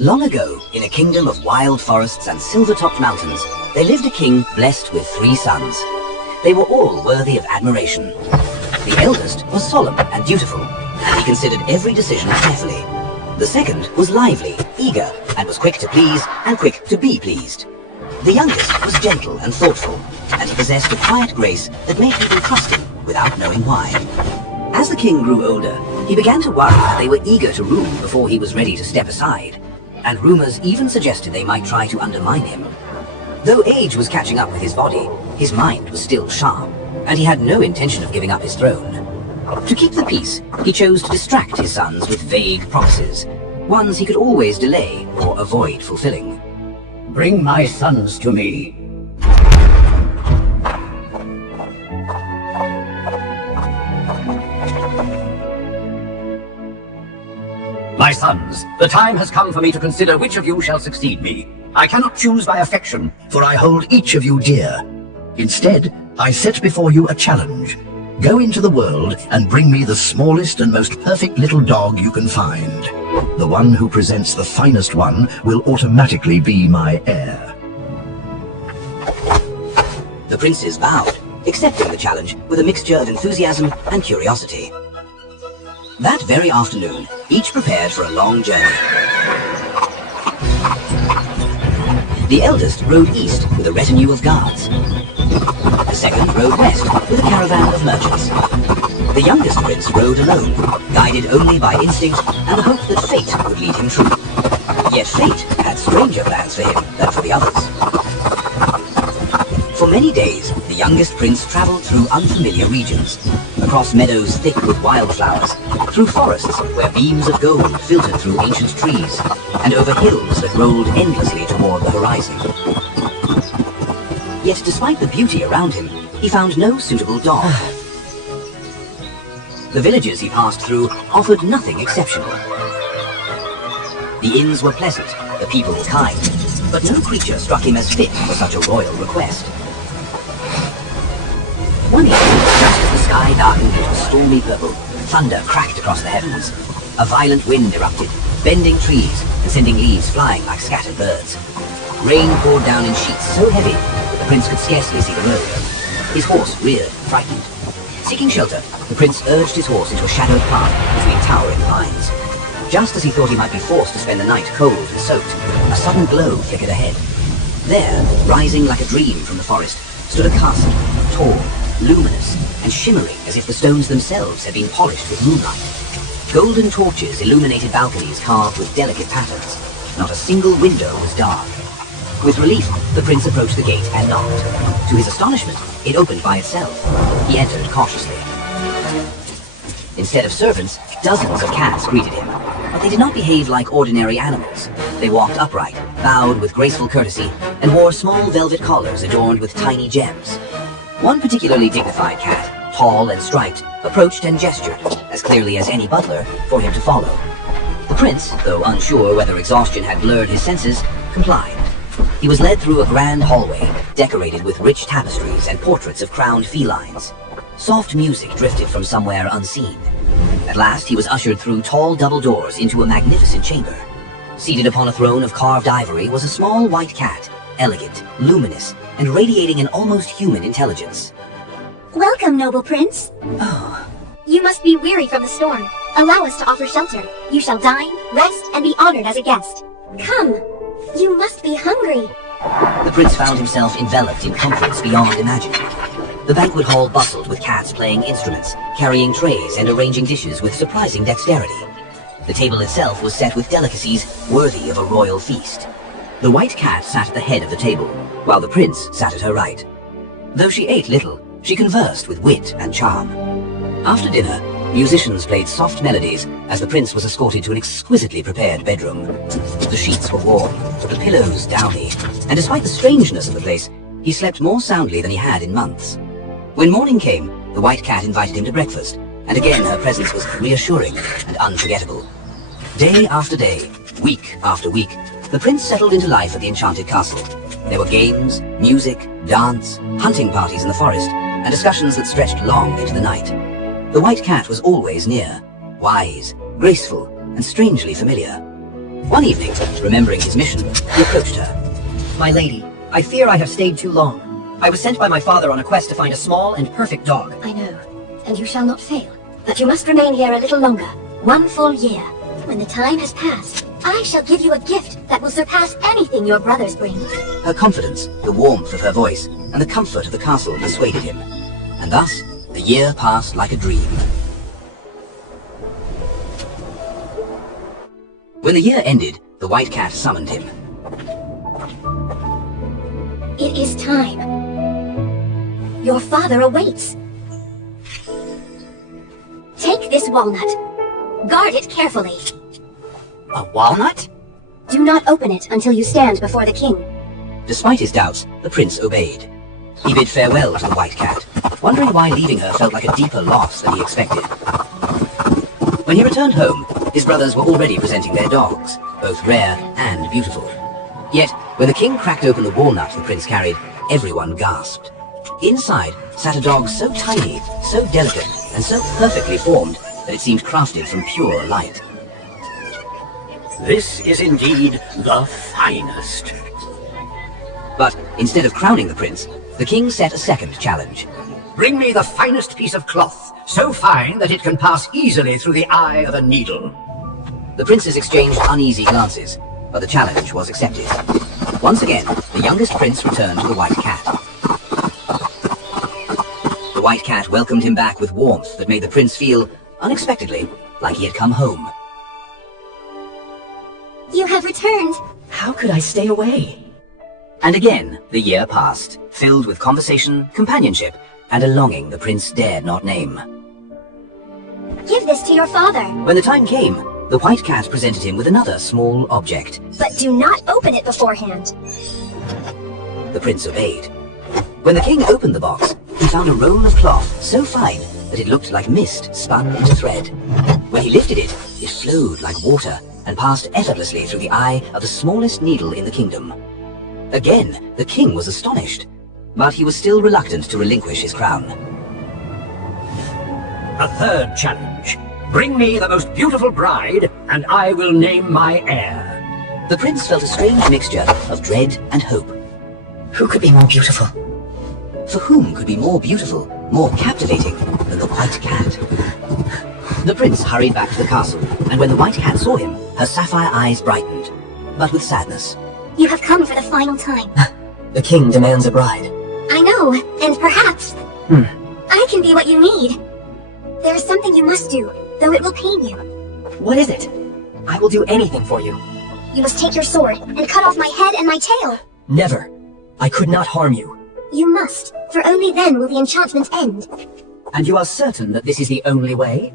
Long ago, in a kingdom of wild forests and silver-topped mountains, there lived a king blessed with 3 sons. They were all worthy of admiration. The eldest was solemn and dutiful, and he considered every decision carefully. The second was lively, eager, and was quick to please and quick to be pleased. The youngest was gentle and thoughtful, and he possessed a quiet grace that made people trust him without knowing why. As the king grew older, he began to worry that they were eager to rule before he was ready to step aside, and rumors even suggested they might try to undermine him. Though age was catching up with his body, his mind was still sharp, and he had no intention of giving up his throne. To keep the peace, he chose to distract his sons with vague promises, ones he could always delay or avoid fulfilling. Bring my sons to me. My sons, the time has come for me to consider which of you shall succeed me. I cannot choose by affection, for I hold each of you dear. Instead, I set before you a challenge. Go into the world and bring me the smallest and most perfect little dog you can find. The one who presents the finest one will automatically be my heir. The princes bowed, accepting the challenge with a mixture of enthusiasm and curiosity. That very afternoon, each prepared for a long journey. The eldest rode east with a retinue of guards. The second rode west with a caravan of merchants. The youngest prince rode alone, guided only by instinct and the hope that fate would lead him true. Yet fate had stranger plans for him than for the others. For many days, the youngest prince traveled through unfamiliar regions, across meadows thick with wildflowers, through forests where beams of gold filtered through ancient trees, and over hills that rolled endlessly toward the horizon. Yet despite the beauty around him, he found no suitable dog. The villages he passed through offered nothing exceptional. The inns were pleasant, the people kind, but no creature struck him as fit for such a royal request. One evening, just as the sky darkened into a stormy purple, thunder cracked across the heavens. A violent wind erupted, bending trees and sending leaves flying like scattered birds. Rain poured down in sheets so heavy that the prince could scarcely see the road. His horse reared, frightened. Seeking shelter, the prince urged his horse into a shadowed path between towering pines. Just as he thought he might be forced to spend the night cold and soaked, a sudden glow flickered ahead. There, rising like a dream from the forest, stood a castle, tall, luminous, and shimmering as if the stones themselves had been polished with moonlight. Golden torches illuminated balconies carved with delicate patterns. Not a single window was dark. With relief, the prince approached the gate and knocked. To his astonishment, it opened by itself. He entered cautiously. Instead of servants, dozens of cats greeted him. But they did not behave like ordinary animals. They walked upright, bowed with graceful courtesy, and wore small velvet collars adorned with tiny gems. One particularly dignified cat, tall and striped, approached and gestured, as clearly as any butler, for him to follow. The prince, though unsure whether exhaustion had blurred his senses, complied. He was led through a grand hallway, decorated with rich tapestries and portraits of crowned felines. Soft music drifted from somewhere unseen. At last he was ushered through tall double doors into a magnificent chamber. Seated upon a throne of carved ivory was a small white cat, elegant, luminous, and radiating an almost human intelligence. Welcome, noble prince. Oh. You must be weary from the storm. Allow us to offer shelter. You shall dine, rest, and be honored as a guest. Come. You must be hungry. The prince found himself enveloped in comforts beyond imagining. The banquet hall bustled with cats playing instruments, carrying trays and arranging dishes with surprising dexterity. The table itself was set with delicacies worthy of a royal feast. The white cat sat at the head of the table, while the prince sat at her right. Though she ate little, she conversed with wit and charm. After dinner, musicians played soft melodies as the prince was escorted to an exquisitely prepared bedroom. The sheets were warm, the pillows downy, and despite the strangeness of the place, he slept more soundly than he had in months. When morning came, the white cat invited him to breakfast, and again her presence was reassuring and unforgettable. Day after day, week after week, the prince settled into life at the enchanted castle. There were games, music, dance, hunting parties in the forest, and discussions that stretched long into the night. The white cat was always near, wise, graceful, and strangely familiar. One evening, remembering his mission, he approached her. My lady, I fear I have stayed too long. I was sent by my father on a quest to find a small and perfect dog. I know, and you shall not fail. But you must remain here a little longer, 1 full year. When the time has passed, I shall give you a gift that will surpass anything your brothers bring. Her confidence, the warmth of her voice, and the comfort of the castle persuaded him. And thus, the year passed like a dream. When the year ended, the White Cat summoned him. It is time. Your father awaits. Take this walnut. Guard it carefully. A walnut? Do not open it until you stand before the king. Despite his doubts, the prince obeyed. He bid farewell to the White Cat, wondering why leaving her felt like a deeper loss than he expected. When he returned home, his brothers were already presenting their dogs, both rare and beautiful. Yet, when the king cracked open the walnut the prince carried, everyone gasped. Inside sat a dog so tiny, so delicate, and so perfectly formed that it seemed crafted from pure light. This is indeed the finest. But instead of crowning the prince, the king set a second challenge. Bring me the finest piece of cloth, so fine that it can pass easily through the eye of a needle. The princes exchanged uneasy glances, but the challenge was accepted. Once again, the youngest prince returned to the White Cat. The White Cat welcomed him back with warmth that made the prince feel, unexpectedly, like he had come home. You have returned. How could I stay away? And again, the year passed, filled with conversation, companionship, and a longing the prince dared not name. Give this to your father. When the time came, the White Cat presented him with another small object. But do not open it beforehand. The prince obeyed. When the king opened the box, he found a roll of cloth so fine that it looked like mist spun into thread. When he lifted it, it flowed like water and passed effortlessly through the eye of the smallest needle in the kingdom. Again, the king was astonished, but he was still reluctant to relinquish his crown. A third challenge. Bring me the most beautiful bride, and I will name my heir. The prince felt a strange mixture of dread and hope. Who could be more beautiful? For whom could be more beautiful, more captivating than the White Cat? The prince hurried back to the castle, and when the White Cat saw him, her sapphire eyes brightened, but with sadness. You have come for the final time. The king demands a bride. I know, and perhaps I can be what you need. There is something you must do, though it will pain you. What is it? I will do anything for you. You must take your sword and cut off my head and my tail. Never. I could not harm you. You must, for only then will the enchantment end. And you are certain that this is the only way?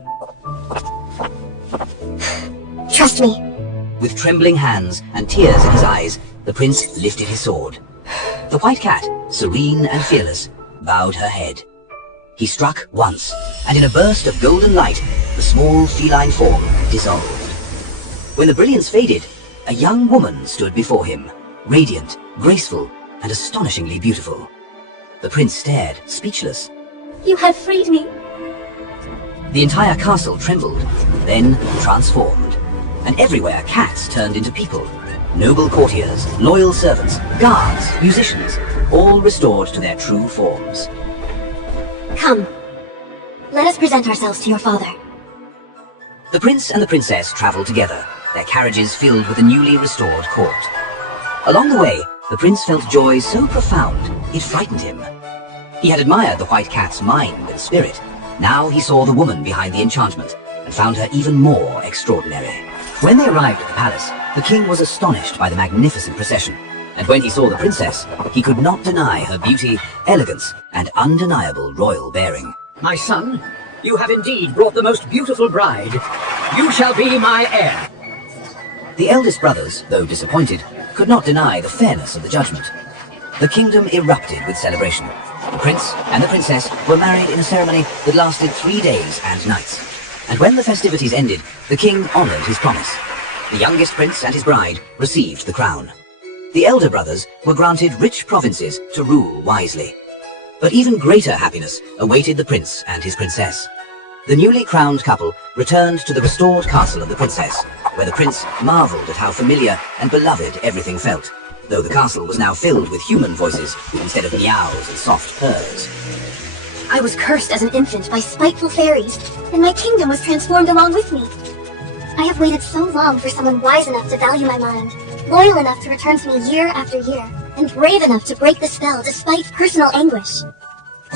Trust me. With trembling hands and tears in his eyes, the prince lifted his sword. The White Cat, serene and fearless, bowed her head. He struck once, and in a burst of golden light, the small feline form dissolved. When the brilliance faded, a young woman stood before him, radiant, graceful, and astonishingly beautiful. The prince stared, speechless. You have freed me. The entire castle trembled, then transformed, and everywhere cats turned into people. Noble courtiers, loyal servants, guards, musicians, all restored to their true forms. Come. Let us present ourselves to your father. The prince and the princess traveled together, their carriages filled with the newly restored court. Along the way, the prince felt joy so profound, it frightened him. He had admired the White Cat's mind and spirit. Now he saw the woman behind the enchantment, and found her even more extraordinary. When they arrived at the palace, the king was astonished by the magnificent procession, and when he saw the princess, he could not deny her beauty, elegance, and undeniable royal bearing. My son, you have indeed brought the most beautiful bride. You shall be my heir. The eldest brothers, though disappointed, could not deny the fairness of the judgment. The kingdom erupted with celebration. The prince and the princess were married in a ceremony that lasted 3 days and nights. And when the festivities ended, the king honored his promise. The youngest prince and his bride received the crown. The elder brothers were granted rich provinces to rule wisely. But even greater happiness awaited the prince and his princess. The newly crowned couple returned to the restored castle of the princess, where the prince marveled at how familiar and beloved everything felt, though the castle was now filled with human voices instead of meows and soft purrs. I was cursed as an infant by spiteful fairies, and my kingdom was transformed along with me. I have waited so long for someone wise enough to value my mind, loyal enough to return to me year after year, and brave enough to break the spell despite personal anguish.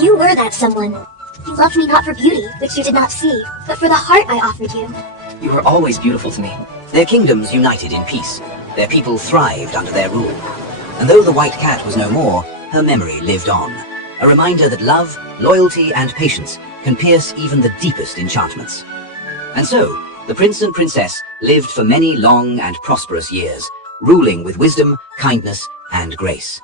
You were that someone. You loved me not for beauty, which you did not see, but for the heart I offered you. You were always beautiful to me. Their kingdoms united in peace. Their people thrived under their rule. And though the White Cat was no more, her memory lived on. A reminder that love, loyalty, and patience can pierce even the deepest enchantments. And so, the prince and princess lived for many long and prosperous years, ruling with wisdom, kindness, and grace.